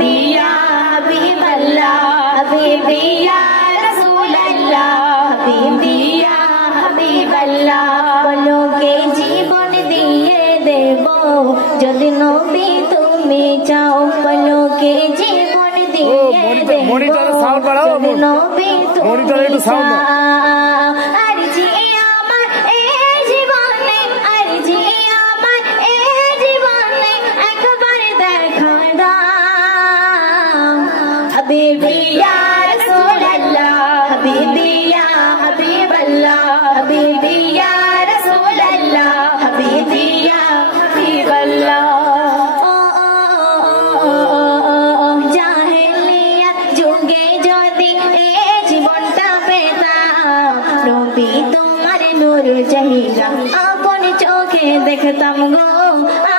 हबीबी या हबीब अल्लाह हबीबी या रसूल अल्लाह हबीबी या हबीब अल्लाह পলকে জীবন দিয়ে দেব যদি নবী তুমি চাও পলকে জীবন দিয়ে দেব মনিটরে সাউন্ড বাড়াও যদি নবী মনিটরে একটু তুমি সাউন্ড চাও আর জি আমার এই জীবনে আর জি আমার এই জীবনে একবার দেখা দাও হাবিবি ইয়া রাসূল আল্লাহ হাবিবি ইয়া হাবিব আল্লাহ হাবিবি ইয়া রাসূল আল্লাহ হাবিবি ইয়া হাবিব আল্লাহ জাহেলিয়াত যুগে যদি এই জীবনটা পেতাম নবী তোমার নূর চাহিদা আপন চোখে দেখতাম গো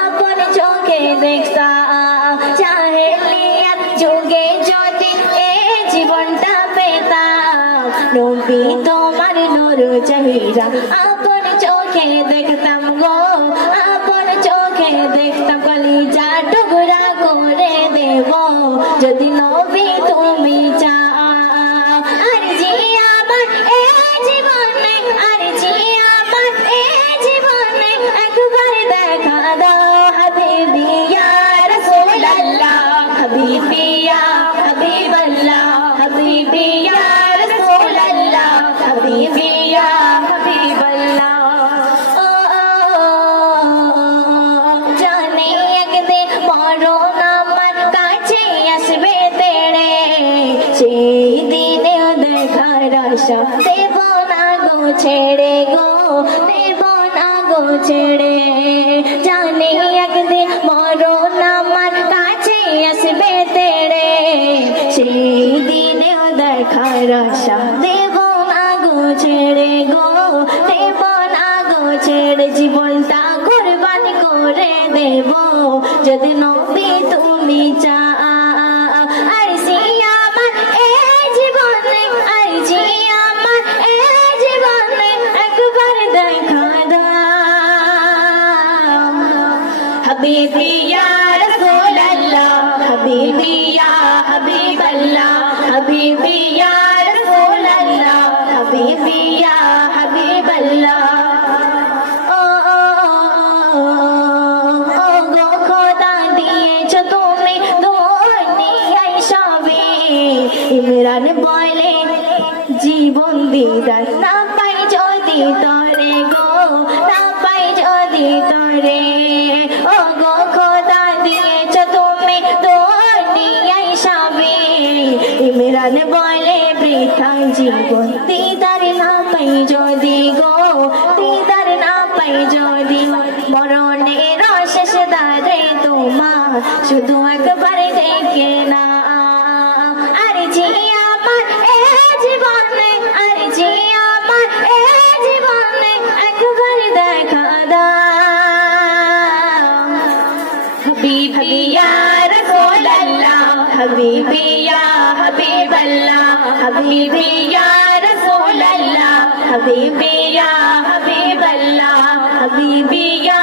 আপন চোখে দেখতাম জাহেলিয়াত যুগে যদি এই জীবনটা পেতাম নবী তোমার নূর চাহিদা আপন চোখে দেখতাম গো আপন চোখে দেখতাম কলিজা টুকরা করে দেব যদি নবী তুমি চাও আর জি আমার এই জীবনে আর জি আমার এই জীবনে একবার দেখা দাও হাবিবি ইয়া রাসূল আল্লাহ হাবিবি ইয়া হাবিব আল্লাহ হাবিবি ইয়া রাসূল আল্লাহ হাবিবি ইয়া হাবিব আল্লাহ জানি একদিন মরণ আমার কাছে আসবে তেড়ে সেই দিনে দেখার আশা দেব না গো ছেড়ে গো দেব না গো ছেড়ে জানি একদিন মরণ আমার কাছে আসবে তেড়ে সেই দিনে দেখার আশা দেব না গো ছেড়ে গো দেব না গো ছেড়ে জীবনটা কুরবান করে দেব যদি নবী তুমি চাও আর জি আমার এই জীবনে আর জি আমার এই জীবনে একবার দেখা দাও হাবিবি ইয়া রাসূল আল্লাহ হাবিবি ইয়া হাবিব আল্লাহ হাবিবি ইয়া রাসূল আল্লাহ হাবিবি ইয়া হাবিব আল্লাহ গো খোদা দিয়েছ তুমি দুনিয়ায় সবে ইমরান বলে জীবন দিদার না পাই যদি তরে গো না পাই যদি তরে ও গো খোদা দিয়েছ তুমি দুনিয়ায় সবে ইমরান বলে বৃথা জীবন দিদার না পাই যদি গো দিদার না পাই যদি মরণের শেষ দ্বারে তোমার শুধু একবার দেখে না আর জি আমার এই জীবনে আর জি আমার এই জীবনে একবার দেখা দাও হাবিবি ইয়া রাসূল আল্লাহ হাবিবি ইয়া হাবিব আল্লাহ হাবিবি ইয়া রাসূল আল্লাহ হাবিবি ইয়া হাবিব আল্লাহ হাবিবি ইয়া